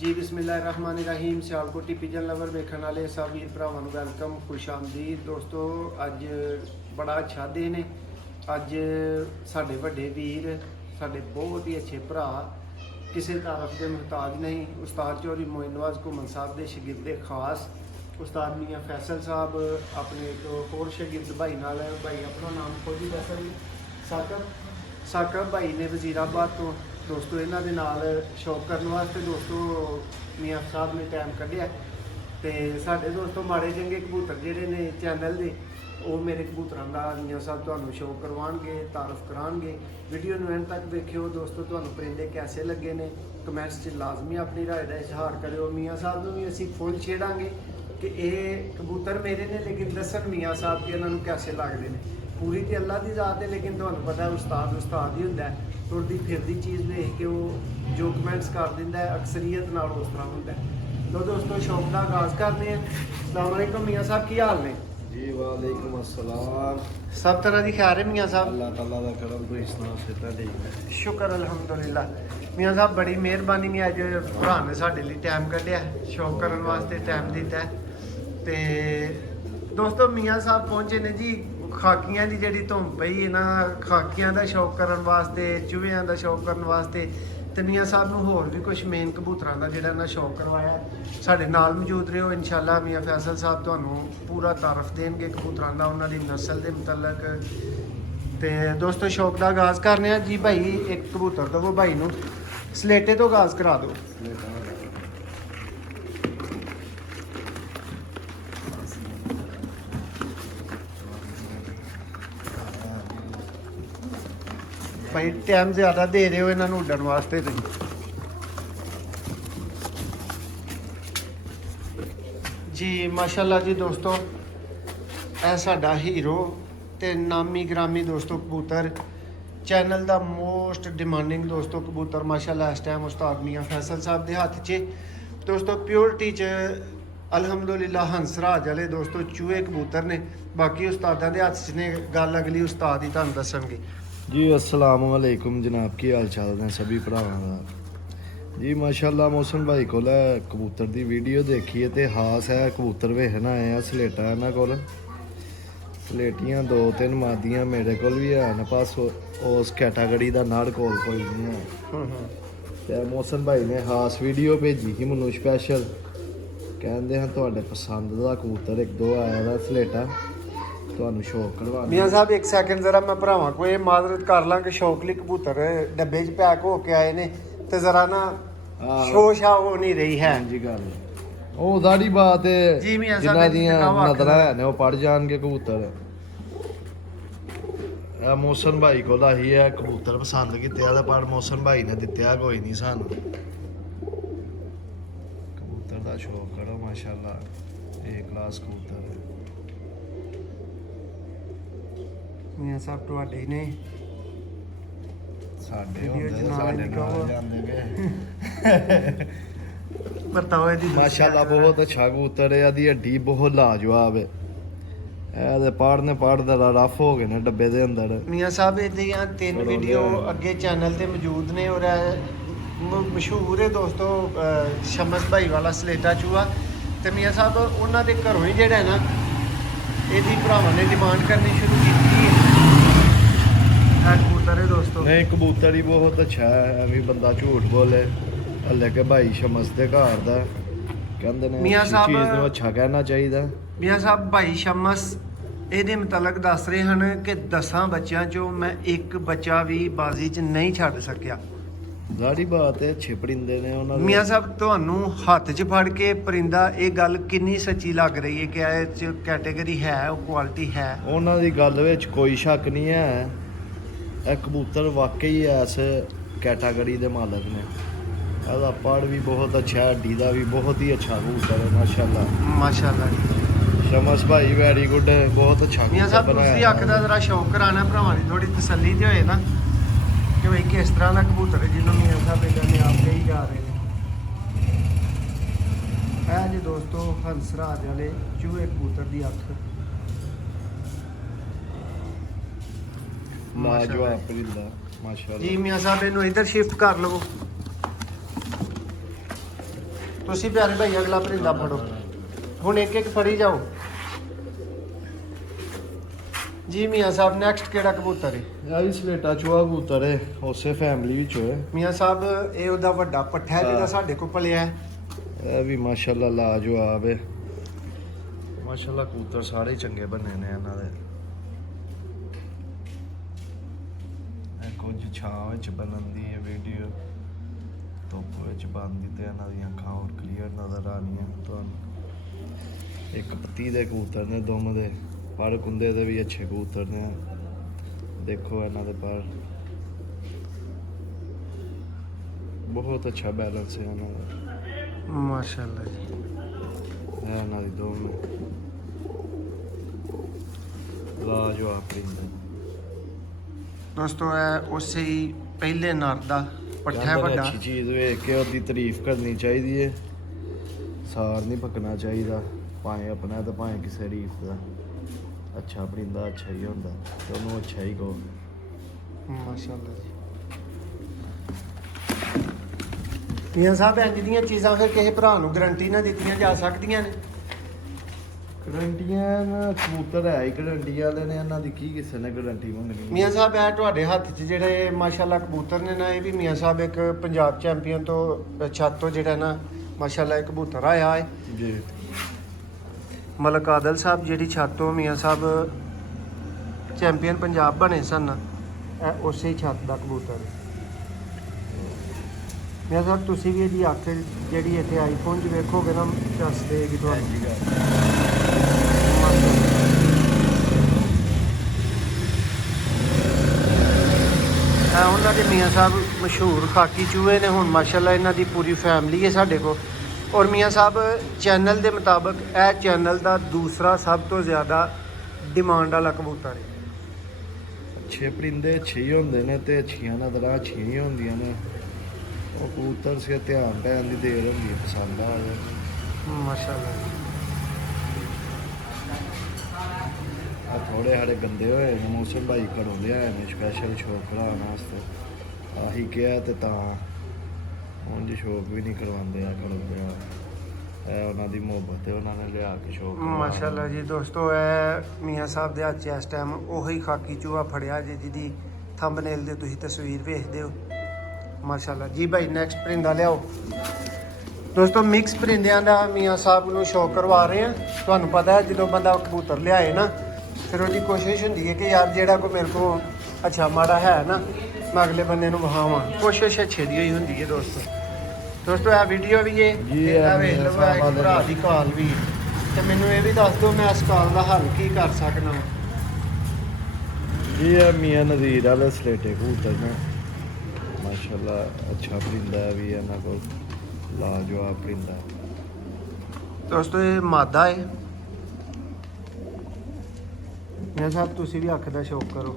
जी बिस्मिल्लाहिर्रहमानिर्रहीम। Sialkoti pigeon lover वेखण वाले सब वीर भरावां नूं वैलकम, खुश आमदीद। दोस्तों अज बड़ा अच्छा दिन है। अज साडे वड्डे वीर, साडे बहुत ही अच्छे भरा, किसी तारफ के मुहताज नहीं, उस्ताद चौधरी मोइन नवाज घुमन साहब के शगिर्द खास उस्ताद मियाँ फैसल साहब अपने एक होर शगिर्द भाई नाल, भाई अपना नाम खुद ही दस साकब भाई ने वजीराबाद तो दोस्तों इन्हां दे नाल शौक करने वास्ते दोस्तों मियाँ साहब ने टाइम कढ़िया। तो साढ़े दोस्तों माड़े चंगे कबूतर जिहड़े ने चैनल दे वो मेरे कबूतरों का मियाँ साहब तुहानूं शो करवाएंगे, तारफ कराएंगे। वीडियो नूं एंड तक देखियो दोस्तों, तुहानूं परिंदे कैसे लगे ने कमेंट्स च लाजमी अपनी राय का इजहार करियो। मियाँ साहब नूं भी असीं फुल छेड़ांगे कि ये कबूतर मेरे ने, लेकिन दसन मियाँ साहब के इन्होंने कैसे लगते हैं। पूरी तो अल्लाह की ज़ात है, लेकिन तुहानूं पता है उस्ताद ही हुंदा है। तुरदी फिरदी चीज़ देख के वो जो कमेंट्स कर दिंदा है अक्सरीयत नाल उस तरह हुंदा है। तो दोस्तों शौक का आगाज़ करते हैं। अस्सलाम वालेकुम मियाँ साहब, की हाल ने जी? वालेकुम अस्सलाम। सब तरह की खैर है मियाँ साहब? अल्लाह ताला दा करम, तो इस तरह से ठीक है, शुक्र अल्हम्दुलिल्लाह। मियाँ साहब बड़ी मेहरबानी ने अज भरा ने साडे लई टाइम कढ़िया, शौक करने वास्ते टाइम दिता है। तो दोस्तों मियाँ साहब पहुंचे ने जी खाकियां की जी धुंप पई है ना, खाकियां का शौक करने वास्ते, चूहियां का शौक करने वास्ते। तो मियाँ साहब नूं होर भी कुछ मेन कबूतरों का जिहड़ा ना शौक करवाया। साडे नाल मौजूद रहो इंशाअल्लाह। मियाँ फैसल साहब तुहानूं पूरा तारफ देंगे कबूतरों का, उन्हां दी नस्ल के मुतलक। तो दोस्तों शौक का आगाज़ करने जी। भाई एक कबूतर दवो भाई नूं, सलेटे तो आगाज़ करा दो। भाई टाइम ज़्यादा दे रहे हो इन्होंने उड्डण वास्ते। तुम जी माशाल्लाह जी दोस्तों, यह साडा हीरो ते नामी ग्रामी दोस्तों कबूतर, चैनल का मोस्ट डिमांडिंग दोस्तों कबूतर माशाल्लाह इस टाइम उस्ताद मियाँ फैसल साहब के हाथ च दोस्तों। प्योरिटी च अल्हम्दुलिल्लाह हंसराज वाले दोस्तों चूहे कबूतर ने। बाकी उस्तादा के हाथ च ने, गल अगली उस्ताद ही तुहानूं दस्सणगे। जी अस्सलाम वालेकुम जनाब, की हाल चाल ने सभी भरावां दा जी? माशाल्लाह मौसम भाई को कबूतर की वीडियो देखी है तो हास है कबूतर वेखना आए हैं। सलेटा इन्हां कोल सलेटियां 2-3 मादियां मेरे को भी हैं, बस उस कैटागरी का नड़ कोल कोई नहीं है। तो मौसम भाई ने हास वीडियो भेजी कि मैनू स्पैशल, कहते हैं तुहाडे पसंद का कबूतर एक दो आया दा सलेटा, तुहानूं शौक करवा। मियाँ साहब एक सैकेंड जरा मैं भरावां को माजरत कर ਲਾਂ कि शौकली कबूतर डब्बे च पैक हो के आए ने तो जरा ना शो शा हो नहीं रही है जी। गल ਉਹ ਸਾਰੀ ਬਾਤ ਹੈ ਜੀ ਮਿਆਂ ਸਾਹਿਬ, ਜਿਨ੍ਹਾਂ ਇਹਦੀ ਦੀਆਂ ਤਕਾਵਾ ਨਜ਼ਰਾਂ ਹੈ ਨੇ ਉਹ ਪੜ ਜਾਣਗੇ ਕਬੂਤਰ। ਇਹ ਮੋਸਨ ਭਾਈ ਕੋਲ ਆਹੀ ਹੈ ਕਬੂਤਰ ਪਸੰਦ ਕੀਤੇ ਆ, ਪਰ ਮੋਸਨ ਭਾਈ ਨੇ ਦਿੱਤਿਆ ਕੋਈ ਨਹੀਂ ਸਾਨੂੰ। ਕਬੂਤਰ ਦਾ ਸ਼ੌਕ ਕਰੋ ਮਾਸ਼ਾਅੱਲਾ, ਏ ਕਲਾਸ ਕਬੂਤਰ ਹੈ। मियाँ साहब ਤੁਹਾਡੇ ਨੇ ਸਾਡੇ ਵੀਡੀਓ ਹੁੰਦੇ ਚ ਨਾਲ ਸਾਡੇ ਨਾਲ ਨਿਕਾਹ। ਜਾਂਦੇ ਵੇ ਵਰਤਾਓ ਇਹਦੀ ਮਾਸ਼ਾਅੱਲਾ ਬਹੁਤ ਅੱਛਾ ਕਬੂਤਰ ਹੈ। ਇਹਦੀ ਹੱਡੀ ਬਹੁਤ ਲਾਜਵਾਬ ਹੈ। ਇਹਦੇ ਪੜਨੇ ਪੜਦੇ ਰਫ ਹੋ ਗਏ ਨੇ ਡੱਬੇ ਦੇ ਅੰਦਰ। मियाँ साहब ਇਹਦੀਆਂ 3 ਵੀਡੀਓ ਅੱਗੇ ਚੈਨਲ ਤੇ ਮੌਜੂਦ ਨੇ ਔਰ ਮਸ਼ਹੂਰ ਹੈ ਦੋਸਤੋ ਸ਼ਮਸ ਭਾਈ ਵਾਲਾ ਸਲੇਟਾ ਚੂਹਾ। ਤੇ ਮਿयाँ ਸਾਹਿਬ ਉਹਨਾਂ ਦੇ ਘਰੋਂ ਹੀ ਜਿਹੜਾ ਨਾ ਇਹਦੀ ਭਰਾਵਾਂ ਨੇ ਡਿਮਾਂਡ ਕਰਨੀ ਸ਼ੁਰੂ ਕੀਤੀ ਹੈ। ਕਬੂਤਰ ਹੈ ਦੋਸਤੋ, नहीं कबूतर ही बहुत अच्छा है, एवं बंदा झूठ बोले। हल्ले के भाई शमस दे घर दा कहंदे ने मियाँ इस साहब- चीज़ नूं अच्छा कहना चाहिए। ਮਿਆਂ ਸਾਹਿਬ ਭਾਈ ਸ਼ਮਸ ਇਹਦੇ ਮੁਤਲਕ ਦੱਸ ਰਹੇ ਹਨ ਕਿ 10 ਬੱਚਿਆਂ ਚੋਂ ਮੈਂ ਇੱਕ ਬੱਚਾ ਵੀ ਬਾਜ਼ੀ 'ਚ ਨਹੀਂ ਛੱਡ ਸਕਿਆ। ਜ਼ਾਹਰੀ ਬਾਤ ਹੈ ਅੱਛੇ ਪਰਿੰਦੇ ਨੇ ਉਹਨਾਂ ਦੇ। ਮਿਆਂ ਸਾਹਿਬ ਤੁਹਾਨੂੰ ਹੱਥ 'ਚ ਫੜ ਕੇ ਪਰਿੰਦਾ ਇਹ ਗੱਲ ਕਿੰਨੀ ਸੱਚੀ ਲੱਗ ਰਹੀ ਹੈ ਕਿ ਇਹ 'ਚ ਕੈਟੇਗਰੀ ਹੈ, ਉਹ ਕੁਆਲਿਟੀ ਹੈ? ਉਹਨਾਂ ਦੀ ਗੱਲ ਵਿੱਚ ਕੋਈ ਸ਼ੱਕ ਨਹੀਂ ਹੈ। ਇਹ ਕਬੂਤਰ ਵਾਕਈ ਇਸ ਕੈਟਾਗਰੀ ਦੇ ਮਾਲਕ ਨੇ। ਇਹਦਾ ਪੜ ਵੀ ਬਹੁਤ ਅੱਛਾ ਹੈ, ਹੱਡੀ ਦਾ ਵੀ ਬਹੁਤ ਹੀ ਅੱਛਾ ਕਬੂਤਰ ਹੈ ਮਾਸ਼ਾਅੱਲਾ। ਮਾਸ਼ਾਅੱਲਾ ਸ਼ਮਸ ਭਾਈ ਵੈਰੀ ਗੁੱਡ, ਬਹੁਤ ਅੱਛਾ ਮਿਆਂ ਸਾਹਿਬ ਕਬੂਤਰ ਦੂਸਰੀ ਬਣਾਇਆ। ਅੱਖ ਦਾ ਜ਼ਰਾ ਸ਼ੌਕ ਕਰਾਣਾ ਭਰਾਵਾਂ ਦੀ, ਥੋੜੀ ਤਸੱਲੀ ਤੇ ਹੋਏ ਨਾ ਕਿ ਬਈ ਕਿਸ ਤਰ੍ਹਾਂ ਦਾ ਕਬੂਤਰ ਹੈ ਜਿਹਨੂੰ ਮਿਆਂ ਸਾਹਿਬ ਇਹਨਾਂ ਨੇ ਆਪ ਕਹੀ ਜਾ ਰਹੇ ਨੇ। ਹੈ ਜੀ ਦੋਸਤੋ ਹੰਸਰਾਜ ਵਾਲੇ ਚੂਹੇ ਕਬੂਤਰ ਦੀ ਅੱਖ ਲਾਜਵਾਬ ਪਰਿੰਦਾ ਮਾਸ਼ਾਅੱਲਾ। ਜੀ ਮਿਆਂ ਸਾਹਿਬ ਇਹਨੂੰ ਇੱਧਰ ਸ਼ਿਫਟ ਕਰ ਲਵੋ। ਤੁਸੀਂ ਪਿਆਰੇ ਭਾਈ ਅਗਲਾ ਪਰਿੰਦਾ ਫੜੋ। ਹੁਣ ਇੱਕ ਇੱਕ ਫੜੀ ਜਾਓ ਜੀ। ਮੀਆਂ ਸਾਹਿਬ ਨੈਕਸਟ ਕਿਹੜਾ ਕਬੂਤਰ ਹੈ? ਇਹ ਵੀ ਸਲੇਟਾ ਚੂਹਾ ਕਬੂਤਰ ਹੈ, ਉਸੇ ਫੈਮਿਲੀ ਵਿੱਚੋਂ ਹੈ। ਮੀਆਂ ਸਾਹਿਬ ਇਹ ਉਹਦਾ ਵੱਡਾ ਪੱਠਾ ਹੈ ਜਿਹੜਾ ਸਾਡੇ ਕੋਲ ਪਲਿਆ ਹੈ। ਇਹ ਵੀ ਮਾਸ਼ਾਅੱਲਾ ਲਾਜਵਾਬ ਹੈ। ਮਾਸ਼ਾਅੱਲਾ ਕਬੂਤਰ ਸਾਰੇ ਚੰਗੇ ਬਣੇ ਨੇ ਇਹਨਾਂ ਦੇ। ਇਹ ਕੁਝ ਛਾਂ ਵਿੱਚ ਬਣਦੀ ਹੈ ਵੀਡੀਓ, ਧੁੱਪ ਵਿੱਚ ਬਣਦੀ ਤੇ ਇਹਨਾਂ ਦੀਆਂ ਅੱਖਾਂ ਹੋਰ ਕਲੀਅਰ ਨਜ਼ਰ ਆਉਣੀਆਂ ਤੁਹਾਨੂੰ। ਇੱਕ ਪੱਤੀ ਦੇ ਕਬੂਤਰ ਨੇ ਦੋਵਾਂ ਦੇ, ਪਰ ਕੁੰਦੇ ਦੇ ਵੀ ਅੱਛੇ ਕਬੂਤਰ ਨੇ। ਦੇਖੋ ਇਹਨਾਂ ਦੇ ਪਰ ਬਹੁਤ ਅੱਛਾ ਬੈਲੈਂਸ ਹੈ ਇਹਨਾਂ ਦਾ ਮਾਸ਼ਾਅੱਲਾ ਜੀ। ਇਹ ਇਹਨਾਂ ਦੀ ਦੋਵੇਂ ਲਾਜਵਾਬ ਪਰਿੰਦੇ। ਦੋਸਤੋ ਇਹ ਉਸੇ ਹੀ ਪਹਿਲੇ ਨਰ ਦਾ ਪੱਠਾ ਹੈ ਵੱਡਾ। ਅੱਛੀ ਚੀਜ਼ ਵੇਖ ਕੇ ਉਹਦੀ ਤਾਰੀਫ ਕਰਨੀ ਚਾਹੀਦੀ ਹੈ, ਸਾਰ ਨਹੀਂ ਪੱਕਣਾ ਚਾਹੀਦਾ, ਭਾਵੇਂ ਆਪਣਾ ਤੇ ਭਾਵੇਂ ਕਿਸੇ ਰੀਫ ਦਾ। ਅੱਛਾ ਪਰਿੰਦਾ ਅੱਛਾ ਹੀ ਹੁੰਦਾ ਤੇ ਉਹਨੂੰ ਅੱਛਾ ਹੀ ਕਹੋ। ਮਾਸ਼ਾਅੱਲਾ ਜੀ। ਮੀਆਂ ਸਾਹਿਬ ਇੰਜ ਦੀਆਂ ਚੀਜ਼ਾਂ ਫਿਰ ਕਿਸੇ ਭਰਾ ਨੂੰ ਗਰੰਟੀ ਨਾ ਦਿੱਤੀਆਂ ਜਾ ਸਕਦੀਆਂ ਨੇ? ਗਰੰਟੀਆਂ ਨਾ ਕਬੂਤਰ ਹੈ ਹੀ ਗਰੰਟੀ ਵਾਲੇ ਨੇ, ਇਹਨਾਂ ਦੀ ਕੀ ਕਿਸੇ ਨੇ ਗਰੰਟੀ ਮੰਗਣੀ। ਮੀਆਂ ਸਾਹਿਬ ਇਹ ਤੁਹਾਡੇ ਹੱਥ 'ਚ ਜਿਹੜੇ ਮਾਸ਼ਾਅੱਲਾ ਕਬੂਤਰ ਨੇ ਨਾ, ਇਹ ਵੀ ਮੀਆਂ ਸਾਹਿਬ ਇੱਕ ਪੰਜਾਬ ਚੈਂਪੀਅਨ ਤੋਂ ਛੱਤ ਤੋਂ ਜਿਹੜਾ ਨਾ ਮਾਸ਼ਾਅੱਲਾ ਇਹ ਕਬੂਤਰ ਆਇਆ ਹੈ ਜੀ। ਮਲਕ ਆਦਲ ਸਾਹਿਬ ਜਿਹੜੀ ਛੱਤ ਤੋਂ ਮੀਆਂ ਸਾਹਿਬ ਚੈਂਪੀਅਨ ਪੰਜਾਬ ਬਣੇ ਸਨ, ਇਹ ਉਸੇ ਹੀ ਛੱਤ ਦਾ ਕਬੂਤਰ ਹੈ। ਮੀਆਂ ਸਾਹਿਬ ਤੁਸੀਂ ਵੀ ਇਹਦੀ ਅੱਖ ਜਿਹੜੀ ਇੱਥੇ ਆਈਫੋਨ 'ਚ ਵੇਖੋਗੇ ਨਾ ਦੱਸ ਦੇਗੀ ਤੁਹਾਨੂੰ। ਉਹਨਾਂ ਦੇ ਮੀਆਂ ਸਾਹਿਬ ਮਸ਼ਹੂਰ ਖਾਕੀ ਚੂਹੇ ਨੇ। ਹੁਣ ਮਾਸ਼ਾਅੱਲਾ ਇਹਨਾਂ ਦੀ ਪੂਰੀ ਫੈਮਿਲੀ ਹੈ ਸਾਡੇ ਕੋਲ। ਔਰ ਮੀਆਂ ਸਾਹਿਬ ਚੈਨਲ ਦੇ ਮੁਤਾਬਕ ਇਹ ਚੈਨਲ ਦਾ ਦੂਸਰਾ ਸਭ ਤੋਂ ਜ਼ਿਆਦਾ ਡਿਮਾਂਡ ਵਾਲਾ ਕਬੂਤਰ ਹੈ। ਅੱਛੇ ਪਰਿੰਦੇ ਅੱਛੇ ਹੀ ਹੁੰਦੇ ਨੇ ਤੇ ਅੱਛੀਆਂ ਨਜ਼ਰਾਂ ਅੱਛੀਆਂ ਹੀ ਹੁੰਦੀਆਂ ਨੇ। ਉਹ ਕਬੂਤਰ ਸੇ ਧਿਆਨ ਪੈਣ ਦੀ ਦੇਰ ਹੁੰਦੀ ਹੈ, ਪਸੰਦ ਆ ਜਾਏ। ਮਾਸ਼ਾਅੱਲਾ ਆ ਥੋੜੇ ਸਾਡੇ ਗੰਦੇ ਹੋਏ ਨੇ, ਮੌਸਮ ਭਾਈ ਘਰੋਂ ਲਿਆਏ ਨੇ ਸਪੈਸ਼ਲ ਸ਼ੌਕ ਕਰਾਉਣ ਵਾਸਤੇ। ਆਹੀ ਕਿਹਾ ਤੇ ਤਾਂ ਉਂਝ ਸ਼ੌਕ ਵੀ ਨਹੀਂ ਕਰਵਾਉਂਦੇ ਆ ਘਰੋਂ ਲਿਆ। ਇਹ ਉਹਨਾਂ ਦੀ ਮੁਹੱਬਤ ਹੈ, ਉਹਨਾਂ ਨੇ ਲਿਆ ਕੇ ਸ਼ੌਕ ਕਰਵਾਉਣਾ। ਮਾਸ਼ਾਅੱਲਾ ਜੀ। ਦੋਸਤੋ ਇਹ ਮੀਆਂ ਸਾਹਿਬ ਦੇ ਹੱਥ 'ਚ ਇਸ ਟਾਈਮ ਉਹੀ ਖਾਕੀ ਚੂਹਾ ਫੜਿਆ ਜੇ ਜਿਹਦੀ ਥੰਬਨੇਲ ਦੇ ਤੁਸੀਂ ਤਸਵੀਰ ਵੇਖਦੇ ਹੋ। ਮਾਸ਼ਾਅੱਲਾ ਜੀ। ਭਾਈ ਨੈਕਸਟ ਪਰਿੰਦਾ ਲਿਆਓ। ਦੋਸਤੋ ਮਿਕਸ ਪਰਿੰਦਿਆਂ ਦਾ ਮੀਆਂ ਸਾਹਿਬ ਨੂੰ ਸ਼ੌਕ ਕਰਵਾ ਰਹੇ ਆ। ਤੁਹਾਨੂੰ ਪਤਾ ਹੈ ਜਦੋਂ ਬੰਦਾ ਕਬੂਤਰ ਲਿਆਏ ਨਾ, ਫਿਰ ਉਹਦੀ ਕੋਸ਼ਿਸ਼ ਹੁੰਦੀ ਹੈ ਕਿ ਯਾਰ ਜਿਹੜਾ ਕੋਈ ਮੇਰੇ ਕੋਲ ਅੱਛਾ ਮਾੜਾ ਹੈ ਨਾ, ਮੈਂ ਅਗਲੇ ਬੰਦੇ ਨੂੰ ਵਹਾਵਾਂ। ਕੋਸ਼ਿਸ਼ ਅੱਛੇ ਦੀ ਹੋਈ ਹੁੰਦੀ ਹੈ ਦੋਸਤੋ। ਇਹ ਵੀਡੀਓ ਵੀ ਹੈ ਜੀ, ਤੇ ਇਹ ਵੇਖ ਲਓ ਇੱਕ ਭਰਾ ਦੀ ਕਾਲ ਵੀ ਹੈ। ਤੇ ਮੈਨੂੰ ਇਹ ਵੀ ਦੱਸ ਦਿਓ ਮੈਂ ਇਸ ਕਾਲ ਦਾ ਹੱਲ ਕੀ ਕਰ ਸਕਦਾ। ਜੀ ਇਹ ਮੀਆਂ ਨਜ਼ੀਰ ਵਾਲੇ ਸਲੇਟੇ ਕਬੂਤਰ ਨੇ ਮਾਸ਼ਾਅੱਲਾ। ਅੱਛਾ ਪਰਿੰਦਾ ਵੀ ਇਹਨਾਂ ਕੋਲ, ਲਾਜਵਾਬ ਪਰਿੰਦਾ। ਦੋਸਤੋ ਇਹ ਮਾਦਾ ਹੈ। ਮੀਆਂ ਸਾਹਿਬ ਤੁਸੀਂ ਵੀ ਅੱਖ ਦਾ ਸ਼ੌਕ ਕਰੋ।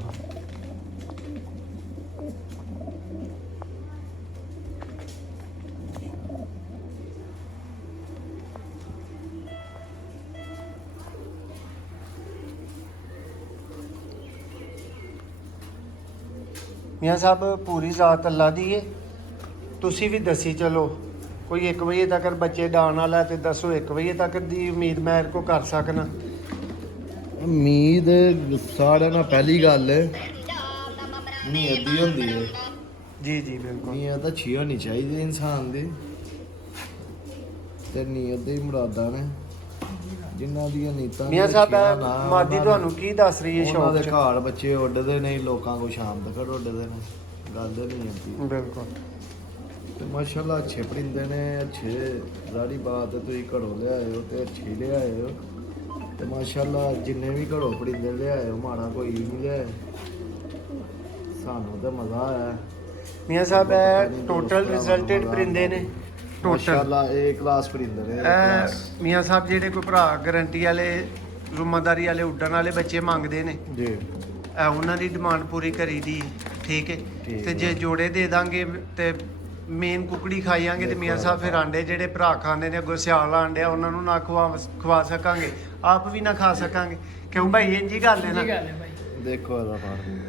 ਮੀਆਂ ਸਾਹਿਬ ਪੂਰੀ ਜ਼ਾਤ ਅੱਲਾ ਦੀ ਹੈ। ਤੁਸੀਂ ਵੀ ਦੱਸੀ ਚਲੋ ਕੋਈ 1 ਵਜੇ ਤੱਕ ਬੱਚੇ ਡਾਉਣ ਵਾਲਾ ਤੇ ਦੱਸੋ 1 ਵਜੇ ਤੱਕ ਦੀ ਉਮੀਦ ਮੈਂ ਇਹਦੇ ਕੋ ਕਰ ਸਕਣਾ। ਉਮੀਦ ਸਾਰਿਆਂ ਨਾਲ ਪਹਿਲੀ ਗੱਲ ਨੀਅਤ ਦੀ ਹੁੰਦੀ ਹੈ। ਜੀ ਜੀ ਬਿਲਕੁਲ। ਨੀਅਤ ਅੱਛੀ ਹੋਣੀ ਚਾਹੀਦੀ ਇਨਸਾਨ ਦੀ, ਤੇ ਨੀਅਤ ਦੀ ਮੁਰਾਦਾਂ ਨੇ ਜਿਨ੍ਹਾਂ ਦੀਆਂ ਨੀਤਾਂ ਮੀਆਂ ਸਾਹਿਬ ਅੱਛੀਆਂ ਨਾ, ਮਾਦੀ ਉਹਨਾਂ ਤੁਹਾਨੂੰ ਕੀ ਦੱਸ ਰਹੀ ਹੈ ਉਹਨਾਂ ਸ਼ੌਕ ਦੇ ਚ? ਘਰ ਬੱਚੇ ਉੱਡਦੇ ਨਹੀਂ, ਲੋਕਾਂ ਕੋਲ ਸ਼ਾਮ ਤੱਕ ਉੱਡਦੇ ਨੇ। ਗੱਲ ਨਹੀਂ ਆਉਂਦੀ। ਬਿਲਕੁਲ। ਤੇ ਮਾਸ਼ਾਅੱਲਾ ਅੱਛੇ ਪਰਿੰਦੇ ਨੇ, ਅੱਛੇ ਜ਼ਾਰੀ ਬਾਤ ਹੈ। ਤੁਸੀਂ ਘਰੋਂ ਲਿਆਏ ਹੋ ਤੇ ਅੱਛੇ ਲਿਆਏ ਹੋ। ਤੇ ਮਾਸ਼ਾਅੱਲਾ ਜਿੰਨੇ ਵੀ ਘਰੋਂ ਪਰਿੰਦੇ ਲਿਆਏ ਹੋ ਮਾੜਾ ਕੋਈ ਨਹੀਂ ਲਿਆਏ। ਸਾਨੂੰ ਤਾਂ ਮਜ਼ਾ ਆਇਆ। ਮੀਆਂ ਸਾਹਿਬ ਇਹ ਟੋਟਲ ਰਿਜ਼ਲਟਡ ਪਰਿੰਦੇ ਨੇ। ਟੋਟਲ ਮਾਸ਼ਾਅੱਲਾ ਇਹ ਕਲਾਸ ਪਰਿੰਦੇ ਨੇ। ਮੀਆਂ ਸਾਹਿਬ ਜਿਹੜੇ ਕੋਈ ਭਰਾ ਗਾਰੰਟੀ ਵਾਲੇ ਜ਼ਿੰਮੇਦਾਰੀ ਵਾਲੇ ਉੱਡਣ ਵਾਲੇ ਬੱਚੇ ਮੰਗਦੇ ਨੇ, ਜੀ ਇਹ ਉਹਨਾਂ ਦੀ ਡਿਮਾਂਡ ਪੂਰੀ ਕਰੀ ਦੀ। ਠੀਕ ਹੈ। ਠੀਕ ਤੇ ਹੈ। ਜੇ ਜੋੜੇ ਦੇ ਦਾਂਗੇ ਤੇ ਮੇਨ ਕੁਕੜੀ ਖਾਈਆਂਗੇ ਤੇ ਮੀਆਂ ਸਾਹਿਬ ਫਿਰ ਆਂਡੇ ਜਿਹੜੇ ਭਰਾ ਖਾਂਦੇ ਨੇ ਅੱਗੋਂ ਸਿਆਲ ਆਂਡੇ ਉਹਨਾਂ ਨੂੰ ਨਾ ਖਵਾ ਸਕਾਂਗੇ, ਆਪ ਵੀ ਨਾ ਖਾ ਸਕਾਂਗੇ। ਕਿਉਂ ਭਾਈ ਇੰਝ ਹੀ ਗੱਲ ਹੈ ਨਾ। ਦੇਖੋ ਇਹਦਾ ਫਾਰਮ।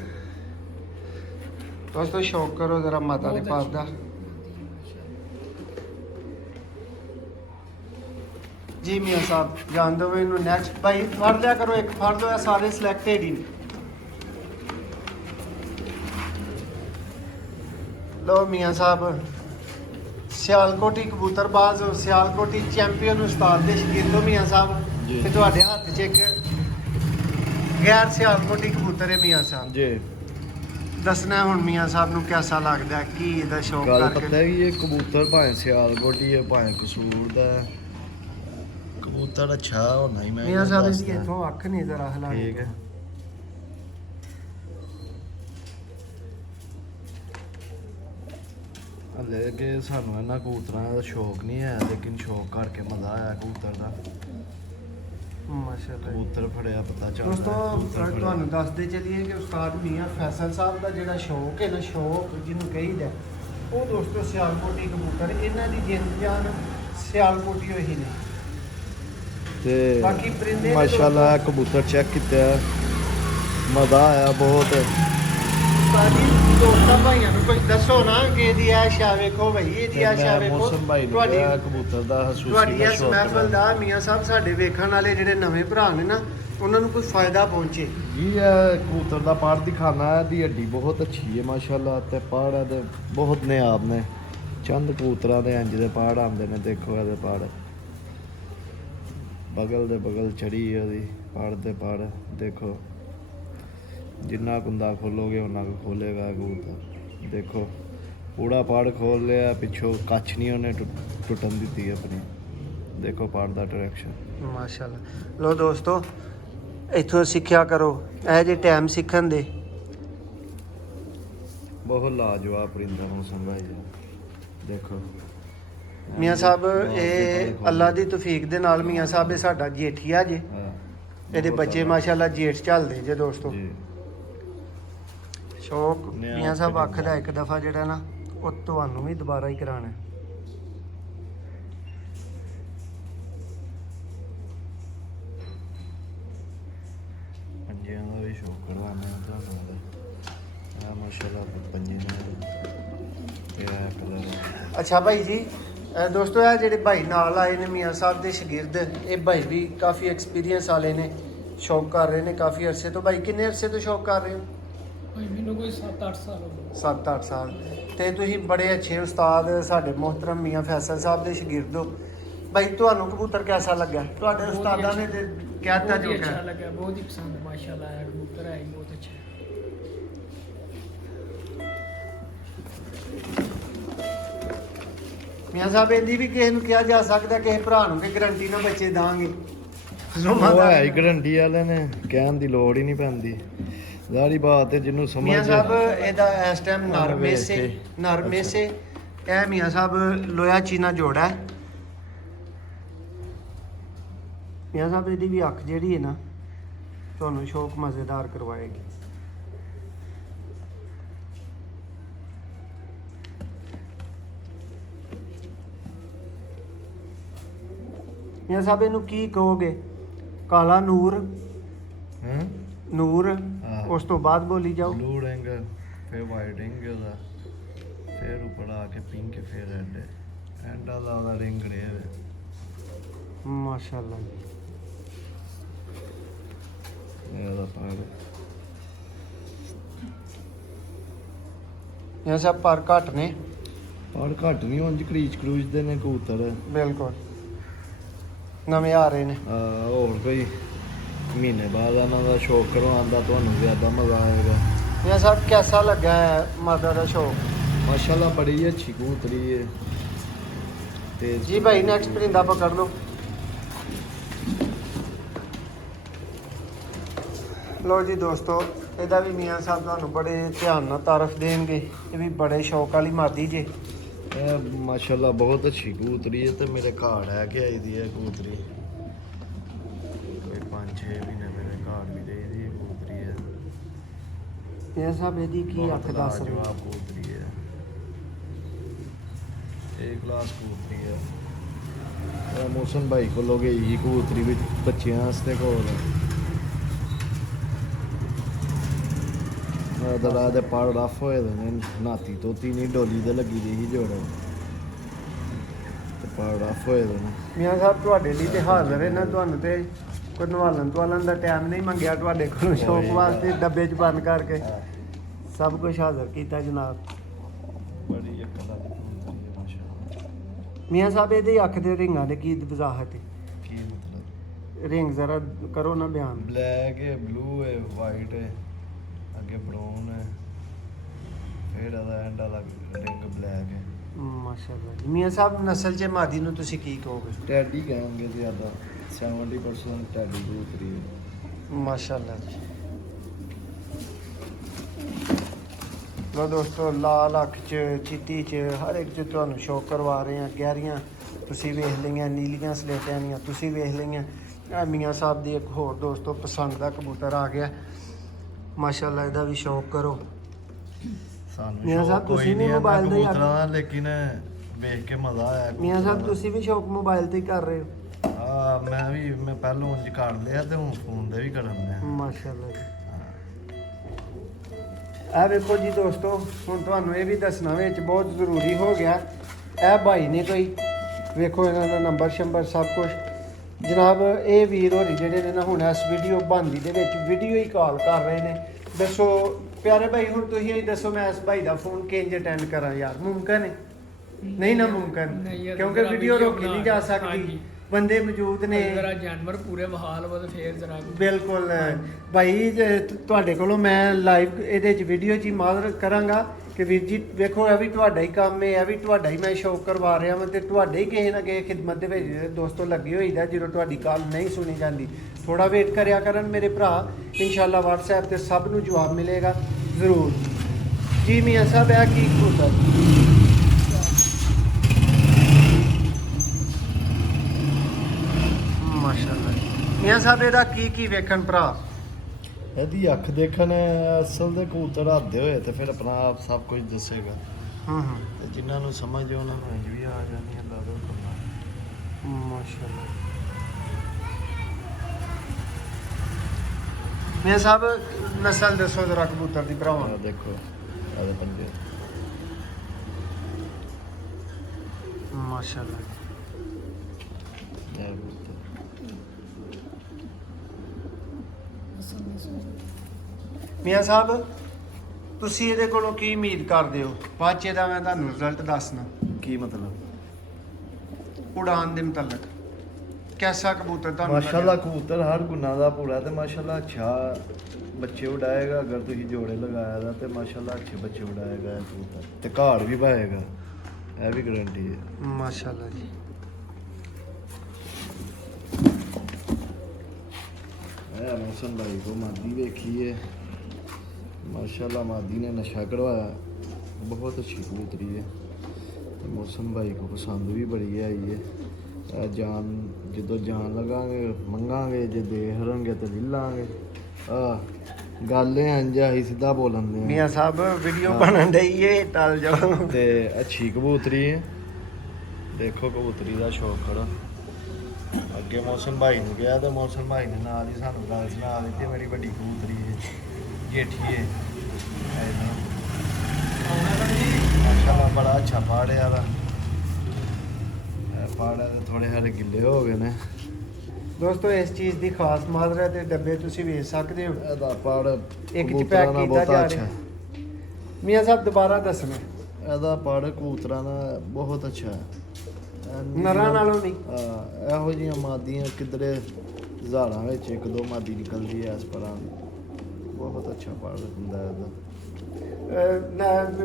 ਦੋਸਤੋ ਸ਼ੌਕ ਕਰੋ ਜ਼ਰਾ ਮਾਤਾ ਦੇ ਪਾਸ ਦਾ। ਜੀ ਮੀਆਂ ਸਾਹਿਬ ਜਾਣ ਦਿਓ ਇਹਨੂੰ ਨੈਕਸਟ ਭਾਈ ਫੜ ਲਿਆ ਕਰੋ ਇੱਕ ਫੜ ਲਓ ਇਹ ਸਾਰੇ ਸਿਲੈਕਟਡ ਹੀ ਨੇ ਲਓ ਮੀਆਂ ਸਾਹਿਬ ਸਿਆਲਕੋਟੀ ਕਬੂਤਰਬਾਜ਼ ਸਿਆਲਕੋਟੀ ਚੈਂਪੀਅਨ ਉਸਤਾਦ ਦੇ ਸ਼ਗਿਰਦ ਹੋ ਮੀਆਂ ਸਾਹਿਬ ਜੀ। ਤੇ ਤੁਹਾਡੇ ਹੱਥ 'ਚ ਇੱਕ ਗੈਰ ਸਿਆਲਕੋਟੀ ਕਬੂਤਰ ਹੈ ਮੀਆਂ ਸਾਹਿਬ ਜੀ ਦੱਸਣਾ ਹੁਣ ਮੀਆਂ ਸਾਹਿਬ ਨੂੰ ਕਿਹਦਾ ਲੱਗਦਾ ਹੈ, ਕੀ ਇਹਦਾ ਸ਼ੌਕ ਗੱਲ ਪਤਾ ਕਰਕੇ ਹੈ ਕਿ ਇਹ ਕਬੂਤਰ ਭਾਵੇਂ ਸਿਆਲਕੋਟੀ ਹੈ ਭਾਵੇਂ ਕਸੂਰ ਦਾ ਹੈ, ਕਬੂਤਰ ਅੱਛਾ ਹੋਣਾ ਹੀ ਮੈਂ ਮੀਆਂ ਸਾਹਿਬ ਦੱਸਦਾ। ਦੀ ਇੱਥੋਂ ਅੱਖ ਨਹੀਂ ਜ਼ਰਾ ਹਿਲਾਣੀ ਠੀਕ ਹੈ ਹਲੇ ਕਿ ਸਾਨੂੰ ਇਹਨਾਂ ਕਬੂਤਰਾਂ ਦਾ ਸ਼ੌਕ ਨਹੀਂ ਹੈ ਲੇਕਿਨ ਸ਼ੌਕ ਕਰਕੇ ਮਜ਼ਾ ਆਇਆ ਕਬੂਤਰ ਦਾ ਮਾਸ਼ਾਅੱਲਾ ਕਬੂਤਰ ਫੜਿਆ ਪਤਾ ਚੱਲਦਾ ਦੋਸਤੋ ਕਬੂਤਰ ਫੜਿਆ। ਤੁਹਾਨੂੰ ਦੱਸਦੇ ਚੱਲੀਏ ਕਿ ਉਸਤਾਦ ਮੀਆਂ ਫੈਸਲ ਸਾਹਿਬ ਦਾ ਜਿਹੜਾ ਸ਼ੌਕ ਹੈ ਨਾ ਸ਼ੌਕ ਜਿਹਨੂੰ ਕਹੀਦਾ ਉਹ ਦੋਸਤੋ ਸਿਆਲਕੋਟੀ ਕਬੂਤਰ ਇਹਨਾਂ ਦੀ ਜਿੰਦ ਜਾਨ ਸਿਆਲਕੋਟੀ ਹੋਈ ਨੇ ਤੇ ਬਾਕੀ ਪਰਿੰਦੇ ਦੇ ਮਾਸ਼ਾਅੱਲਾ ਕਬੂਤਰ ਚੈੱਕ ਕੀਤਾ ਮਜ਼ਾ ਆਇਆ ਬਹੁਤ ਸਾਡੀ ਦੋਸਤਾਂ ਭਾਈਆਂ ਨੂੰ ਕੋਈ ਦੱਸੋ ਨਾ ਕਿ ਇਹਦੀ ਆ ਸ਼ਾ ਵੇਖੋ ਭਾਈ ਇਹਦੀ ਆ ਸ਼ਾ ਵੇਖੋ ਮੌਸਮ ਭਾਈ ਨੂੰ ਤੁਹਾਡੀ ਕਿਹਾ ਕਬੂਤਰ ਦਾ ਹਸੂਸੀ ਤੁਹਾਡੀ ਦਾ ਇਸ ਸ਼ੌਕ ਮਹਿਫਲ ਦਾ ਮੀਆਂ ਸਾਹਿਬ ਸਾਡੇ ਵੇਖਣ ਵਾਲੇ ਜਿਹੜੇ ਨਵੇਂ ਭਰਾ ਨੇ ਨਾ ਉਹਨਾਂ ਨੂੰ ਕੋਈ ਫਾਇਦਾ ਪਹੁੰਚੇ ਜੀ ਇਹ ਕਬੂਤਰ ਦਾ ਪਾੜ ਦਿਖਾਣਾ ਹੈ ਦੀ ਹੱਡੀ ਬਹੁਤ ਅੱਛੀ ਹੈ ਮਾਸ਼ਾਅੱਲਾ ਤੇ ਪਾੜ ਇਹਦੇ ਬਹੁਤ ਨਿਆਬ ਨੇ ਚੰਦ ਕਬੂਤਰਾਂ ਦੇ ਇੰਜ ਦੇ ਪਾੜ ਆਉਂਦੇ ਨੇ ਦੇਖੋ ਇਹਦੇ ਪਾੜ ਬਗਲ ਦੇ ਬਗਲ ਚੜੀ ਉਹਦੀ ਪਾੜ ਦੇ ਪਾੜ ਦੇਖੋ ਜਿੰਨਾ ਕੁੰਦਾ ਖੋਲੋਗੇ ਉਹਨਾਂ ਕੁ ਖੋਲੇਗਾ ਕਬੂਤਰ ਦੇਖੋ ਪੂਰਾ ਪਾੜ ਖੋਲ ਲਿਆ ਪਿੱਛੋਂ ਕੱਚ ਨਹੀਂ ਉਹਨੇ ਟੁੱਟਣ ਦਿੱਤੀ ਆਪਣੀ ਦੇਖੋ ਪਾੜ ਦਾ ਡਾਇਰੈਕਸ਼ਨ ਮਾਸ਼ਾਅੱਲਾ ਲੋ ਦੋਸਤੋ ਇੱਥੋਂ ਸਿੱਖਿਆ ਕਰੋ ਇਹ ਜੇ ਟਾਈਮ ਸਿੱਖਣ ਦੇ ਬਹੁਤ ਲਾਜਵਾਬ ਪਰਿੰਦਾ ਨੂੰ ਸੰਭਾਈ ਦੇਖੋ ਮੀਆਂ ਸਾਹਿਬ ਇਹ ਅੱਲਾ ਦੀ ਤੌਫੀਕ ਦੇ ਨਾਲ ਮੀਆਂ ਸਾਹਿਬ ਇਹ ਸਾਡਾ ਜੇਠੀਆ ਜੇ ਹਾਂ ਇਹਦੇ ਬੱਚੇ ਮਾਸ਼ਾਅੱਲਾ ਜੇਠ ਚੱਲਦੇ ਜੇ ਦੋਸਤੋ ਜੀ ਸ਼ੌਕ ਨਿਆਜ਼ ਮੀਆਂ ਸਾਹਿਬ ਤੇ ਅੱਖ ਦਾ ਇੱਕ ਦਫਾ ਜਿਹੜਾ ਨਾ ਉਹ ਤੁਹਾਨੂੰ ਵੀ ਦੁਬਾਰਾ ਹੀ ਕਰਾਣਾ ਹੈ। ਪੰਜਿਆਂ ਦਾ ਵੀ ਸ਼ੌਕ ਕਰਵਾਉਣਾ ਤੁਹਾਨੂੰ ਦਾ ਆ ਮਾਸ਼ਾਅੱਲਾ ਪੰਜੇ ਨੇ ਇਹ ਆ ਕਲਰ ਅੱਛਾ ਭਾਈ ਜੀ ਦੋਸਤੋ ਇਹ ਜਿਹੜੇ ਭਾਈ ਨਾਲ ਆਏ ਨੇ ਮੀਆਂ ਸਾਹਿਬ ਦੇ ਸ਼ਾਗਿਰਦ ਇਹ ਭਾਈ ਵੀ ਕਾਫੀ ਐਕਸਪੀਰੀਅੰਸ ਵਾਲੇ ਨੇ ਸ਼ੌਕ ਕਰ ਰਹੇ ਨੇ ਕਾਫੀ ਅਰਸੇ ਤੋਂ ਭਾਈ ਕਿੰਨੇ ਅਰਸੇ ਤੋਂ ਸ਼ੌਕ ਕਰ ਰਹੇ ਹੋ ਭਾਈ ਮੈਨੂੰ ਕੋਈ 7-8 ਸਾਲ ਹੋ ਗਏ 7-8 ਸਾਲ ਤੇ ਤੁਸੀਂ ਬੜੇ ਅੱਛੇ ਉਸਤਾਦ ਸਾਡੇ ਮੁਹਤਰਮ ਮੀਆਂ ਫੈਸਲ ਸਾਹਿਬ ਦੇ ਸ਼ਾਗਿਰਦ ਹੋ ਭਾਈ ਤੁਹਾਨੂੰ ਕਬੂਤਰ ਕਿਹਦਾ ਲੱਗਾ ਤੁਹਾਡੇ ਬਹੁਤ ਹੀ ਉਸਤਾਦਾਂ ਨੇ ਤੇ ਕਹਿਤਾ ਜੋ अच्छा ਕਿਹਾ लगा बहुत ही पसंद माशाल्लाह है कबूतर है बहुत अच्छा ਮੀਆਂ ਸਾਹਿਬ ਇਹਦੀ ਵੀ ਕਿਸੇ ਨੂੰ ਕਿਹਾ ਜਾ ਸਕਦਾ ਕਿਸੇ ਭਰਾ ਨੂੰ ਕਿ ਗਰੰਟੀ ਨਾਲ ਬੱਚੇ ਦਾਂਗੇ ਉਹ ਹੈ ਹੀ ਗਰੰਟੀ ਵਾਲੇ ਨੇ ਕਹਿਣ ਦੀ ਲੋੜ ਹੀ ਨਹੀਂ ਪੈਂਦੀ ਜ਼ਾਹਰੀ ਬਾਤ ਹੈ ਜਿਹਨੂੰ ਸਮਝ ਮੀਆਂ ਸਾਹਿਬ ਇਹਦਾ ਇਸ ਟਾਈਮ ਵੇਖ ਨਰਮੇਸੇ ਕੇ। ਨਰਮੇਸੇ ਇਹ ਮੀਆਂ ਸਾਹਿਬ ਲੋਇਆ ਚੀਨਾ ਜੋੜਾ ਹੈ ਮੀਆਂ ਸਾਹਿਬ ਇਹਦੀ ਵੀ ਅੱਖ ਜਿਹੜੀ ਹੈ ਨਾ ਤੁਹਾਨੂੰ ਸ਼ੌਕ ਮਜ਼ੇਦਾਰ ਕਰਵਾਏਗੀ ਮੀਆਂ ਸਾਹਿਬ ਇਹਨੂੰ ਕੀ ਕਹੋਗੇ ਕਾਲਾ ਨੂਰ ਹਾਂ ਨੂਰ ਹਾਂ। ਉਸ ਤੋਂ ਬਾਅਦ ਬੋਲੀ ਜਾਓ ਬਲੂ ਰਿੰਗ ਫਿਰ ਵਾਈਟ ਰਿੰਗ ਉਹਦਾ ਫਿਰ ਉੱਪਰ ਆ ਕੇ ਪਿੰਕ ਫਿਰ ਰੈੱਡ ਐਂਡ ਵਾਲਾ ਉਹਦਾ ਰਿੰਗ ਰੇ ਮਾਸ਼ਾਅੱਲਾ ਇਹਦਾ ਪਾੜ ਇਹ ਸਭ ਪਰ ਘੱਟ ਨੇ ਪਾੜ ਘੱਟ ਨਹੀਂ ਉਂਝ ਕਰੀਚ ਕਰੂਜ ਦੇ ਨੇ ਕਬੂਤਰ ਬਿਲਕੁਲ ਨਵੇਂ ਆ ਰਹੇ ਨੇ ਹੋਰ ਕੋਈ ਮਹੀਨੇ ਬਾਅਦ ਇਹਨਾਂ ਦਾ ਸ਼ੌਕ ਕਰਵਾਉਣ ਦਾ ਤੁਹਾਨੂੰ ਜ਼ਿਆਦਾ ਮਜ਼ਾ ਆਏਗਾ ਇਹ ਸਭ ਕਿਹਦਾ ਲੱਗਾ ਹੈ ਮਾਤਾ ਦਾ ਸ਼ੌਕ ਮਾਸ਼ਾਅੱਲਾ ਬੜੀ ਅੱਛੀ ਕਬੂਤਰੀ ਹੈ ਤੇ ਜੀ ਭਾਈ ਨੈਕਸਟ ਪਰਿੰਦਾ ਪਕੜ ਲਓ ਲੋ ਜੀ ਦੋਸਤੋ ਇਹਦਾ ਵੀ ਮੀਆਂ ਸਾਹਿਬ ਤੁਹਾਨੂੰ ਬੜੇ ਧਿਆਨ ਨਾਲ ਤਾਰਫ ਦੇਣਗੇ ਇਹ ਵੀ ਬੜੇ ਸ਼ੌਕ ਵਾਲੀ ਮਾਦੀ ਜੇ ਇਹ ਮਾਸ਼ਾਅੱਲਾ ਬਹੁਤ ਅੱਛੀ ਕਬੂਤਰੀ ਹੈ ਤੇ ਮੇਰੇ ਘਰ ਹੈ ਕਿ ਆਈ ਦੀ ਹੈ ਕਬੂਤਰੀ ਕੋਈ 5-6 ਮਹੀਨੇ ਮੇਰੇ ਘਰ ਵੀ ਰਹੀ ਦੀ ਕਬੂਤਰੀ ਹੈ ਇਹ ਸਭ ਇਹਦੀ ਕੀ ਅੱਖ ਦੱਸ ਰਹੀ ਜਵਾਬ ਕਬੂਤਰੀ ਹੈ ਇਹ ਕਲਾਸ ਕਬੂਤਰੀ ਹੈ ਇਹ ਮੋਸਨ ਭਾਈ ਕੋਲੋਂ ਗਈ ਕਬੂਤਰੀ ਵੀ ਬੱਚਿਆਂ ਵਾਸਤੇ ਕੋਲ ਦਲਾ ਦੇ ਪਾੜ ਰਫ ਹੋਏ ਦੇ ਨੇ ਨਾਤੀ ਤੋਤੀ ਨਹੀਂ ਡੋਲੀ ਤੇ ਲੱਗੀ ਦੀ ਸੀ ਜੋੜ ਤੇ ਪਾੜ ਆਫ ਹੋਏ ਦੇ ਨੇ। ਮੀਆਂ ਸਾਹਿਬ ਤੁਹਾਡੇ ਲਈ ਤੇ ਹਾਜ਼ਰ ਹੈ ਨਾ, ਤੁਹਾਨੂੰ ਤੇ ਕੋਈ ਨਵਾਲਣ ਤਵਾਲਣ ਦਾ ਟਾਈਮ ਨਹੀਂ ਮੰਗਿਆ ਤੁਹਾਡੇ ਕੋਲੋਂ, ਸ਼ੌਕ ਵਾਸਤੇ ਡੱਬੇ 'ਚ ਬੰਦ ਕਰਕੇ ਸਭ ਕੁਝ ਹਾਜ਼ਰ ਕੀਤਾ ਜਨਾਬ। ਬੜੀ ਅੱਖਾਂ ਦੀ ਕਬੂਤਰੀ ਹੈ ਮਾਸ਼ਾਅੱਲਾ। ਮੀਆਂ ਸਾਹਿਬ ਇਹਦੀ ਅੱਖ ਦੇ ਰਿੰਗਾਂ ਦੇ ਕੀ ਵਜ਼ਾਹਤ ਹੈ? ਕੀ ਮਤਲਬ? ਰਿੰਗ ਜ਼ਰਾ ਕਰੋ ਨਾ ਬਿਆਨ। ਬਲੈਕ ਹੈ, ਬਲੂ ਹੈ, ਵਾਈਟ ਹੈ, ਅੱਗੇ ਬਰਾਊਨ ਹੈ, ਫਿਰ ਇਹਦਾ ਐਂਡ ਵਾਲਾ ਰਿੰਗ ਬਲੈਕ ਹੈ। ਮਾਸ਼ਾਅੱਲਾ ਜੀ। ਮੀਆਂ ਸਾਹਿਬ ਨਸਲ 'ਚ ਮਾਦੀ ਨੂੰ ਤੁਸੀਂ ਕੀ ਕਹੋਗੇ? ਟੈਡੀ ਕਹਾਂਗੇ ਜ਼ਿਆਦਾ, 70% ਟੈਡੀ ਕਬੂਤਰੀ ਹੈ। ਮਾਸ਼ਾਅੱਲਾ ਜੀ। ਲੋ ਦੋਸਤੋ, ਲਾਲ ਅੱਖ 'ਚ, ਚਿੱਟੀ 'ਚ, ਹਰ ਇੱਕ 'ਚ ਤੁਹਾਨੂੰ ਸ਼ੌਕ ਕਰਵਾ ਰਹੇ ਹਾਂ। ਗਹਿਰੀਆਂ ਤੁਸੀਂ ਵੇਖ ਲਈਆਂ, ਨੀਲੀਆਂ ਸਲੇਟਾਂ ਦੀਆਂ ਤੁਸੀਂ ਵੇਖ ਲਈਆਂ। ਆਹ ਮੀਆਂ ਸਾਹਿਬ ਦੀ ਇੱਕ ਹੋਰ ਦੋਸਤੋ ਪਸੰਦ ਦਾ ਕਬੂਤਰ ਆ ਗਿਆ। ਮਾਸ਼ਾਅੱਲਾ ਇਹਦਾ ਵੀ ਸ਼ੌਕ ਕਰੋ। ਸਾਨੂੰ ਮੀਆਂ ਸਾਹਿਬ, ਸ਼ੌਕ ਕੋਈ ਤੁਸੀਂ ਵੀ ਨਹੀਂ ਹੈ ਮੋਬਾਈਲ ਦਾ ਹੀ ਕਬੂਤਰਾਂ ਦਾ, ਲੇਕਿਨ ਵੇਖ ਕੇ ਮਜ਼ਾ ਆਇਆ। ਮੀਆਂ ਸਾਹਿਬ ਤੁਸੀਂ ਵੀ ਸ਼ੌਕ ਮੋਬਾਈਲ ਤੇ ਹੀ ਕਰ ਰਹੇ ਹੋ? ਮੈਂ ਪਹਿਲਾਂ ਉਂਝ ਕਰ ਲਿਆ ਤੇ ਹੁਣ ਫੋਨ ਦੇ ਵੀ ਕਰਨ ਲਿਆ। ਮਾਸ਼ਾਅੱਲਾ ਜੀ। ਇਹ ਵੇਖੋ ਜੀ ਦੋਸਤੋ, ਹੁਣ ਤੁਹਾਨੂੰ ਇਹ ਵੀ ਦੱਸਣਾ ਵਿੱਚ ਬਹੁਤ ਜ਼ਰੂਰੀ ਹੋ ਗਿਆ। ਇਹ ਭਾਈ ਨੇ ਕੋਈ ਵੇਖੋ ਇਹਨਾਂ ਦਾ ਨੰਬਰ ਸ਼ੰਬਰ ਸਭ ਕੁਝ ਜਨਾਬ। ਇਹ ਵੀਰ ਹੋਰੀ ਜਿਹੜੇ ਨੇ ਨਾ ਹੁਣ ਇਸ ਵੀਡੀਓ ਬਣਦੀ ਦੇ ਵਿੱਚ ਵੀਡੀਓ ਹੀ ਕਾਲ ਕਰ ਰਹੇ ਨੇ। ਦੱਸੋ ਪਿਆਰੇ ਭਾਈ, ਹੁਣ ਤੁਸੀਂ ਹੀ ਦੱਸੋ ਮੈਂ ਇਸ ਭਾਈ ਦਾ ਫੋਨ ਕਿੰਜ ਅਟੈਂਡ ਕਰਾਂ ਯਾਰ? ਮੁਮਕਿਨ ਹੈ? ਨਹੀਂ ਨਾ ਮੁਮਕਿਨ, ਨਹੀਂ ਯਾਰ, ਕਿਉਂਕਿ ਜ਼ਰਾ ਵੀਡੀਓ video ਰੋਕੀ ਨਹੀਂ ਜਾ ਬਣਾ- ਸਕਦੀ, ਹਾਂਜੀ। ਬੰਦੇ ਮੌਜੂਦ ਨੇ। ਜਰਾ ਜਾਨਵਰ ਪੂਰੇ ਬਹਾਲ ਵਾ ਤੇ ਫੇਰ ਜਰਾ ਬਿਲਕੁਲ ਭਾਈ, ਤੁਹਾਡੇ ਕੋਲੋਂ ਮੈਂ ਲਾਈਵ ਇਹਦੇ 'ਚ ਵੀਡੀਓ 'ਚ ਹੀ ਮਾਜ਼ਰਤ ਕਰਾਂਗਾ ਕਿ ਵੀਰ ਜੀ ਵੇਖੋ ਇਹ ਵੀ ਤੁਹਾਡਾ ਹੀ ਕੰਮ ਹੈ, ਇਹ ਵੀ ਤੁਹਾਡਾ ਹੀ ਮੈਂ ਸ਼ੌਕ ਕਰਵਾ ਰਿਹਾ ਵਾਂ ਤੇ ਤੁਹਾਡੇ ਹੀ ਕਿਸੇ ਨਾ ਕਿਸੇ ਖਿਦਮਤ ਦੇ ਵਿੱਚ ਦੋਸਤੋ ਲੱਗੇ ਹੋਈਦਾ। ਜਦੋਂ ਤੁਹਾਡੀ ਕਾਲ ਨਹੀਂ ਸੁਣੀ ਜਾਂਦੀ ਥੋੜਾ ਵੇਟ ਕਰਿਆ ਕਰਨ ਮੇਰੇ ਭਰਾ, ਇਨਸ਼ਾਅੱਲਾ WhatsApp ਤੇ ਸਭ ਨੂੰ ਜਵਾਬ ਮਿਲੇਗਾ ਜ਼ਰੂਰ ਜੀ। ਮੀਆਂ ਸਾਹਿਬ ਇਹ ਕੀ ਕਬੂਤਰ? ਮਾਸ਼ਾਅੱਲਾ ਮੀਆਂ ਸਾਹਿਬ ਇਹਦਾ ਕੀ ਵੇਖਣ ਭਰਾ? ਇਹਦੀ ਅੱਖ ਦੇਖਣ ਅਸਲ ਦੇ ਕਬੂਤਰ ਹੱਦੇ ਹੋਏ ਤੇ ਫਿਰ ਆਪਣਾ ਆਪ ਸਭ ਕੁਝ ਦੱਸੇਗਾ। ਹੂੰ ਤੇ ਜਿਨ੍ਹਾਂ ਨੂੰ ਸਮਝ ਆ ਉਹਨਾਂ ਨੂੰ ਇੰਝ ਵੀ ਆ ਜਾਂਦੀ ਹੈ ਦਾਦੋ ਕਰਨਾ। ਮਾਸ਼ਾਅੱਲਾ ਮੀਆਂ ਸਾਹਿਬ ਨਸਲ ਦੱਸੋ ਜ਼ਰਾ ਕਬੂਤਰ ਦੀ ਭਰਾਵਾਂ। ਆਹ ਦੇਖੋ ਆਦੇ ਪੰਜੇ। ਮਾਸ਼ਾਅੱਲਾ ਇਹ ਕਬੂਤਰ ਮੀਆਂ ਸਾਹਿਬ ਤੁਸੀਂ ਇਹਦੇ ਕੋਲੋਂ ਕੀ ਉਮੀਦ ਕਰਦੇ ਹੋ? ਬਾਅਦ 'ਚ ਇਹਦਾ ਮੈਂ ਤੁਹਾਨੂੰ ਰਿਜ਼ਲਟ ਦੱਸਣਾ। ਕੀ ਮਤਲਬ? ਉਡਾਨ ਦੇ ਮੁਤਲਕ ਕੈਸਾ ਕਬੂਤਰ ਤੁਹਾਨੂੰ ਮਾਸ਼ਾਅੱਲਾ ਕਬੂਤਰ ਹਰ ਗੁਨਾ ਦਾ ਪੂਰਾ ਤੇ ਮਾਸ਼ਾਅੱਲਾ ਅੱਛਾ ਬੱਚੇ ਉਡਾਏਗਾ। ਅਗਰ ਤੁਸੀਂ ਜੋੜੇ ਲਗਾਇਆ ਦਾ ਤੇ ਮਾਸ਼ਾਅੱਲਾ ਅੱਛੇ ਬੱਚੇ ਉਡਾਏਗਾ ਇਹ ਕਬੂਤਰ ਤੇ ਘਾੜ ਵੀ ਪਾਏਗਾ, ਇਹ ਵੀ ਗਾਰੰਟੀ ਹੈ। ਮਾਸ਼ਾਅੱਲਾ ਜੀ। ਇਹ ਮੋਹਸਨ ਭਾਈ ਕੋ ਮਾਦੀ ਵੇਖੀ ਹੈ माशाल्लाह, मादी ने नशा करवाया, बहुत अच्छी कबूतरी है। तो मौसम भाई को पसंद भी बड़ी आई है। जान जो जान लगांगे मंगांगे, जो दे हरेंगे तो ले लांगे। गल इंजा ही सीधा बोलन दे मियां साहब वीडियो बनन दई है, टल जाओ। ते अच्छी कबूतरी है, देखो कबूतरी का शौक खड़ा। अगे मौसम भाई ने गया तो मौसम भाई ने नाल ही सानू गल सुना दी, मेरी बड़ी कबूतरी है जेठी है माशाल्लाह, बड़ा अच्छा पाड़ है यार। पाड़ थोड़े हारे गिले हो गए ने दोस्तों। इस चीज़ की खास माजरत है, डब्बे तुसी वेच सकते हो। ਇਹਦਾ ਪਾੜ एक च पैक ਕਬੂਤਰਾਂ ਦਾ किया ਬਹੁਤ जा ਅੱਛਾ रहा ਹੈ। है। मियां साहब दोबारा दसना। ਇਹਦਾ ਪਾੜ ਕਬੂਤਰਾਂ ਦਾ ਬਹੁਤ ਅੱਛਾ ਹੈ। ਨਰਾਂ ਨਾਲੋਂ ਨਹੀਂ। ਇਹੋ ਜਿਹੀਆਂ ਮਾਦੀਆਂ ਕਿਧਰੇ ਹਜ਼ਾਰਾਂ ਵਿੱਚ ਇੱਕ ਦੋ ਮਾਦੀ ਨਿਕਲਦੀ ਹੈ ਇਸ ਪਰਾਂ ਦੀ। ਬਹੁਤ ਅੱਛਾ ਪਾੜ ਹੁੰਦਾ ਹੈ ਇਹਦਾ।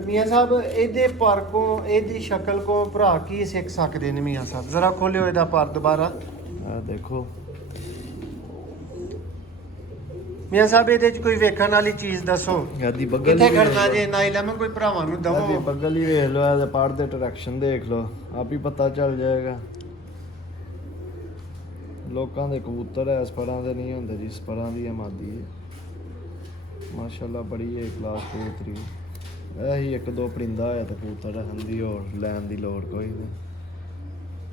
ਮੀਆਂ ਸਾਹਿਬ ਇਹਦੇ ਪਰ ਕੋ ਇਹਦੀ ਸ਼ਕਲ ਕੋ ਭਰਾ ਕੀ ਸਿੱਖ ਸਕਦੇ ਨੇ? ਮੀਆਂ ਸਾਹਿਬ ਜ਼ਰਾ ਖੋਲਿਓ ਇਹਦਾ ਪਰ ਦੁਬਾਰਾ। ਆ ਦੇਖੋ ਮੀਆਂ ਸਾਹਿਬ ਇਹਦੇ 'ਚ ਕੋਈ ਵੇਖਣ ਵਾਲੀ ਚੀਜ਼ ਦੱਸੋ। ਇਹਦੀ ਬੱਗਲ ਕਿੱਥੇ ਹੀ ਖੜਨਾ ਵੇਖ ਜੇ ਨਾ ਇਲਮ ਕੋਈ ਭਰਾਵਾਂ ਨੂੰ ਲਓ। ਇਹਦੀ ਦਵੋ। ਬੱਗਲ ਹੀ ਵੇਖ ਲਓ, ਇਹਦੇ ਪਾੜ ਦੇ ਡਾਇਰੈਕਸ਼ਨ ਦੇਖ ਲਓ, ਆਪ ਹੀ ਪਤਾ ਚੱਲ ਜਾਏਗਾ। ਲੋਕਾਂ ਦੇ ਕਬੂਤਰ ਹੈ ਇਸ ਪਰਾਂ ਦੇ ਨਹੀਂ ਹੁੰਦੇ, ਜਿਸ ਪਰਾਂ ਦੀ ਇਹ ਮਾਦੀ ਹੈ। ਮਾਸ਼ਾਅੱਲਾ ਬੜੀ ਹੈ ਕਲਾਸ ਕਬੂਤਰੀ। ਇਹੀ ਇੱਕ ਦੋ ਪਰਿੰਦਾ ਹੋਇਆ ਤਾਂ ਕਬੂਤਰ ਰੱਖਣ ਦੀ ਹੋਰ ਲੈਣ ਦੀ ਲੋੜ ਕੋਈ ਨਹੀਂ।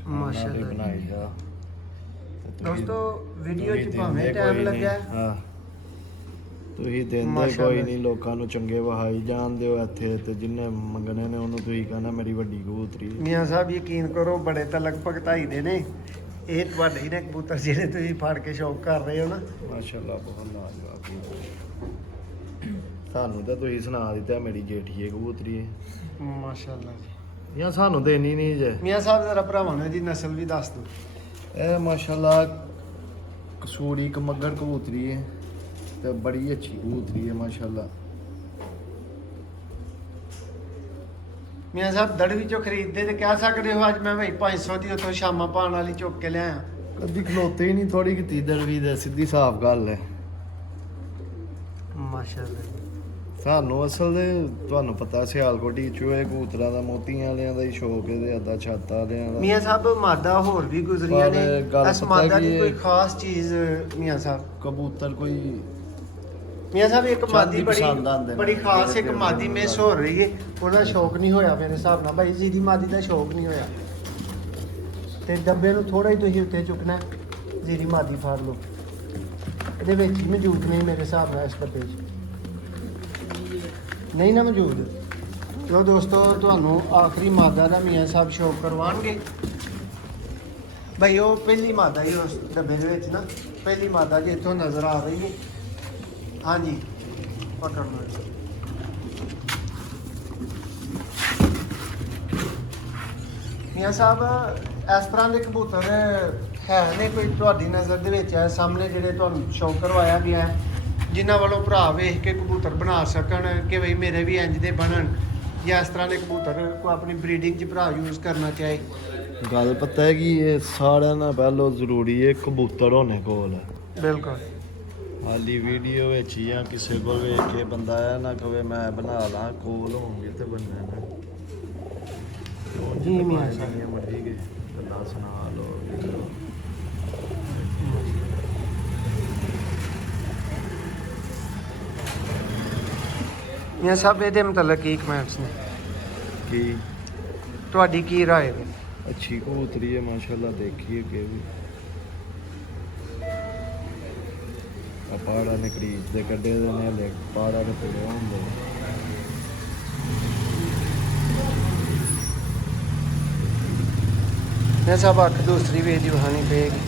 ਮਾਸ਼ਾਅੱਲਾ ਬਣਾਈ ਦਾ ਦੋਸਤੋ। ਵੀਡੀਓ 'ਚ ਭਾਵੇਂ ਟਾਈਮ ਲੱਗਿਆ, ਤੁਸੀਂ ਦਿੰਦੇ ਮਾਸ਼ਾਅੱਲਾ। ਕੋਈ ਨਹੀਂ, ਲੋਕਾਂ ਨੂੰ ਚੰਗੇ ਵਹਾਈ ਜਾਣਦੇ ਹੋ ਇੱਥੇ, ਤੇ ਜਿੰਨੇ ਮੰਗਣੇ ਨੇ ਉਹਨੂੰ ਤੁਸੀਂ ਕਹਿੰਦਾ ਮੇਰੀ ਵੱਡੀ ਕਬੂਤਰੀ ਹੈ। ਮੀਆਂ ਸਾਹਿਬ ਯਕੀਨ ਕਰੋ ਬੜੇ ਤਲਕ ਭਗਤਾਈ ਦੇ ਨੇ, ਇਹ ਤੁਹਾਡੇ ਹੀ ਨੇ ਕਬੂਤਰ ਜਿਹੜੇ ਤੁਸੀਂ ਫੜ ਕੇ ਸ਼ੌਕ ਕਰ ਰਹੇ ਹੋ ਨਾ। ਮਾਸ਼ਾਅੱਲਾ ਬਹੁਤ ਲਾਜਵਾਬ ਕਬੂਤਰ। ਸਾਨੂੰ ਤਾਂ ਤੁਸੀਂ ਸੁਣਾ ਦਿੱਤਾ ਮੇਰੀ ਜੇਠੀਏ ਕਬੂਤਰੀ ਹੈ, ਮਾਸ਼ਾਅੱਲਾ ਜੀ। ਜਾਂ ਸਾਨੂੰ ਦੇਣੀ ਨਹੀਂ ਜੇ। ਮੀਆਂ ਸਾਹਿਬ ਜ਼ਰਾ ਭਰਾਵਾਂ ਨੂੰ ਜੀ ਨਸਲ ਵੀ ਦੱਸ ਦਿਓ। ਇਹ ਮਾਸ਼ਾਅੱਲਾ ਕਸੂਰੀ ਕਮੱਗਰ ਕਬੂਤਰੀ ਹੈ ਤੇ ਬੜੀ ਅੱਛੀ ਕਬੂਤਰੀ ਹੈ ਮਾਸ਼ਾਅੱਲਾ। ਮੀਆਂ ਸਾਹਿਬ ਦੜ ਵਿੱਚੋਂ ਖਰੀਦਦੇ ਤੇ ਕਹਿ ਸਕਦੇ ਹੋ ਅੱਜ ਮੈਂ ਭਾਈ 500 ਦੀ ਉੱਥੋਂ ਸ਼ਾਮਾਂ ਪਾਣ ਵਾਲੀ ਚੁੱਕ ਕੇ ਲਿਆਇਆ। ਕਦੀ ਖਲੋਤੇ ਹੀ ਨਹੀਂ, ਥੋੜੀ ਕੀਤੀ ਦੜਵੀ ਦੇ, ਸਿੱਧੀ ਸਾਫ਼ ਗੱਲ ਹੈ। ਮਾਸ਼ਾਅੱਲਾ ਜੀ। ਸਾਨੂੰ ਅਸਲ ਦੇ ਤੁਹਾਨੂੰ ਪਤਾ ਸਿਆਲਕੋਟੀ ਚੋਏ ਕਬੂਤਰਾਂ ਦਾ, ਮੋਤੀਆਂ ਵਾਲਿਆਂ ਦਾ ਹੀ ਸ਼ੌਕ ਹੈ ਤੇ ਅੱਧਾ ਛੱਤ ਵਾਲਿਆਂ ਦਾ। ਮੀਆਂ ਸਾਹਿਬ ਮਾਦਾ ਹੋਰ ਵੀ ਗੁਜ਼ਰੀਆਂ ਨੇ, ਪਰ ਗੱਲ ਇਸ ਪਤਾ ਮਾਦਾ ਕੀ ਦੀ ਹੈ? ਕੋਈ ਖਾਸ ਚੀਜ਼ ਮੀਆਂ ਸਾਹਿਬ? ਕਬੂਤਰ ਕੋਈ ਮੀਆਂ ਸਾਹਿਬ ਇੱਕ ਮਾਦੀ ਪਸੰਦ ਆਉਂਦੇ ਨੇ। ਬੜੀ ਖਾਸ ਇੱਕ ਮਾਦੀ ਮਿਸ ਹੋ ਰਹੀ ਹੈ, ਉਹਦਾ ਸ਼ੌਕ ਨਹੀਂ ਹੋਇਆ ਮੇਰੇ ਹਿਸਾਬ ਨਾਲ ਭਾਈ, ਜਿਹਦੀ ਮਾਦੀ ਦਾ ਸ਼ੌਕ ਨਹੀਂ ਹੋਇਆ। ਤੇ ਡੱਬੇ ਨੂੰ ਥੋੜਾ ਹੀ ਤੁਸੀਂ ਉੱਤੇ ਚੁੱਕਣਾ, ਜਿਹਦੀ ਮਾਦੀ ਫੜ ਲਓ, ਇਹਦੇ ਵਿੱਚ ਹੀ ਮੌਜੂਦ ਨਹੀਂ ਮੇਰੇ ਹਿਸਾਬ ਨਾਲ, ਇਸ ਡੱਬੇ 'ਚ ਨਹੀਂ ਨਾ ਮੌਜੂਦ। ਜੋ ਦੋਸਤੋ ਤੁਹਾਨੂੰ ਆਖਰੀ ਮਾਦਾ ਦਾ ਮੀਆਂ ਸਾਹਿਬ ਸ਼ੌਕ ਕਰਵਾਉਣਗੇ ਭਾਈ, ਉਹ ਪਹਿਲੀ ਮਾਦਾ ਹੀ ਉਸ ਡੱਬੇ ਦੇ ਵਿੱਚ ਨਾ, ਪਹਿਲੀ ਮਾਦਾ ਜੀ ਇੱਥੋਂ ਨਜ਼ਰ ਆ ਰਹੀ ਹੈ। ਹਾਂਜੀ ਪਕੜ ਲਓ। ਮੀਆਂ ਸਾਹਿਬ ਇਸ ਤਰ੍ਹਾਂ ਦੇ ਕਬੂਤਰ ਹੈ ਨੇ ਕੋਈ ਤੁਹਾਡੀ ਨਜ਼ਰ ਦੇ ਵਿੱਚ ਹੈ ਸਾਹਮਣੇ ਜਿਹੜੇ ਤੁਹਾਨੂੰ ਸ਼ੌਕ ਕਰਵਾਇਆ ਗਿਆ ਹੈ, ਜਿਨ੍ਹਾਂ ਵੱਲੋਂ ਭਰਾ ਵੇਖ ਕੇ ਕਬੂਤਰ ਬਣਾ ਸਕਣ ਕਿ ਬਈ ਮੇਰੇ ਵੀ ਇੰਜ ਦੇ ਬਣਨ, ਜਾਂ ਇਸ ਤਰ੍ਹਾਂ ਦੇ ਕਬੂਤਰ ਕੋਈ ਆਪਣੀ ਬਰੀਡਿੰਗ 'ਚ ਭਰਾ ਯੂਜ਼ ਕਰਨਾ ਚਾਹੇ? ਗੱਲ ਪਤਾ ਹੈ ਕਿ ਇਹ ਸਾਰਿਆਂ ਨਾਲ ਪਹਿਲੋਂ ਜ਼ਰੂਰੀ ਹੈ ਕਬੂਤਰ ਹੋਣੇ ਕੋਲ। ਬਿਲਕੁਲ। ਹਾਲੀ ਵੀਡੀਓ ਵਿੱਚ ਜਾਂ ਕਿਸੇ ਕੋਲ ਵੇਖ ਕੇ ਬੰਦਾ ਇਹ ਨਾ ਕਵੇ ਮੈਂ ਬਣਾ ਲਾਂ, ਕੋਲ ਹੋਣਗੇ ਤੇ ਬੰਦੇ ਨੇ ਜੀ ਮੀਆਂ ਸਾਹਿਬ। ਮਰਜੀ ਕੇ ਗੱਲਾਂ ਸੁਣਾ ਲਓ। ਮੀਆਂ ਸਾਹਿਬ ਇਹਦੇ ਮੁਤਲਕ ਕੀ ਕਮੈਂਟਸ ਨੇ, ਕੀ ਤੁਹਾਡੀ ਕੀ ਰਾਏ ਹੈ? ਅੱਛੀ ਕਬੂਤਰੀ ਹੈ ਮਾਸ਼ਾਅੱਲਾ, ਦੇਖੀਏ ਕਿ ਵੀ ਆ ਪਹਾੜਾਂ ਨੇ ਕਰੀਜ਼ ਦੇ ਕੱਢੇ ਦੇ ਨੇ, ਹਲੇ ਪਹਾੜਾਂ ਦੇ ਪੂਰੇ ਹੁੰਦੇ ਨੇ। ਮੀਆਂ ਸਾਹਿਬ ਅੱਖ ਦੂਸਰੀ ਵੇਚ ਦੀ ਵਹਾਣੀ ਪਏਗੀ।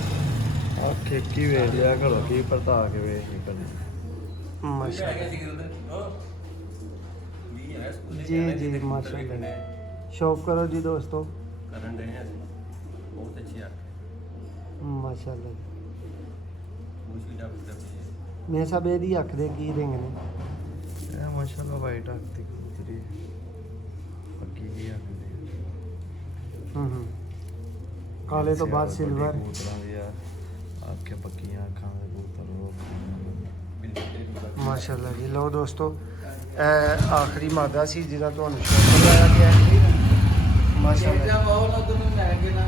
ਆ ਖੇਕੀ ਵੇਖ ਲਿਆ ਕਰੋ, ਕੀ ਪਰਤਾ ਕੇ ਵੇਖ ਨਹੀਂ ਕਦੇ। ਮਾਸ਼ਾਅੱਲਾ ਜੀ ਜੀ ਮਾਸ਼ਾਅੱਲਾ। ਸ਼ੌਕ ਕਰੋ ਜੀ ਦੋਸਤੋ। ਕਰਨ ਰਹੇ ਹਾਂ ਅਸੀਂ, ਬਹੁਤ ਅੱਛੀ ਆ, ਮਾਸ਼ਾਅੱਲਾ। ਮੁਸ਼ਕਿਲ ਦਾ ਪੁੱਤਰ ਮੀਆਂ ਸਾਹਿਬ ਇਹਦੀ ਅੱਖ ਦੇ ਕੀ ਰਿੰਗ ਨੇ? ਇਹ ਮਾਸ਼ਾਅੱਲਾ ਵਾਈਟ ਅੱਖ ਦੀ ਕਬੂਤਰੀ ਹੈ, ਪੱਕੀ ਜੀ ਅੱਖ ਦੀ। ਹੂੰ ਕਾਲੇ ਤੋਂ ਬਾਅਦ ਸਿਲਵਰ। ਕਬੂਤਰਾਂ ਦੀ ਆ ਅੱਖਾਂ ਪੱਕੀਆਂ ਅੱਖਾਂ ਦੇ ਕਬੂਤਰ ਉਹ। ਮਾਸ਼ਾਅੱਲਾ ਜੀ। ਲਓ ਦੋਸਤੋ, ਇਹ ਆਖਰੀ ਮਾਦਾ ਸੀ ਜਿਹਦਾ ਤੁਹਾਨੂੰ ਸ਼ੌਕ ਕਰਵਾਇਆ ਗਿਆ ਹੈ। ਮਾਸ਼ਾਅੱਲਾ। ਉਹ ਨਾ ਤੁਹਾਨੂੰ ਲੈ ਕੇ ਨਾ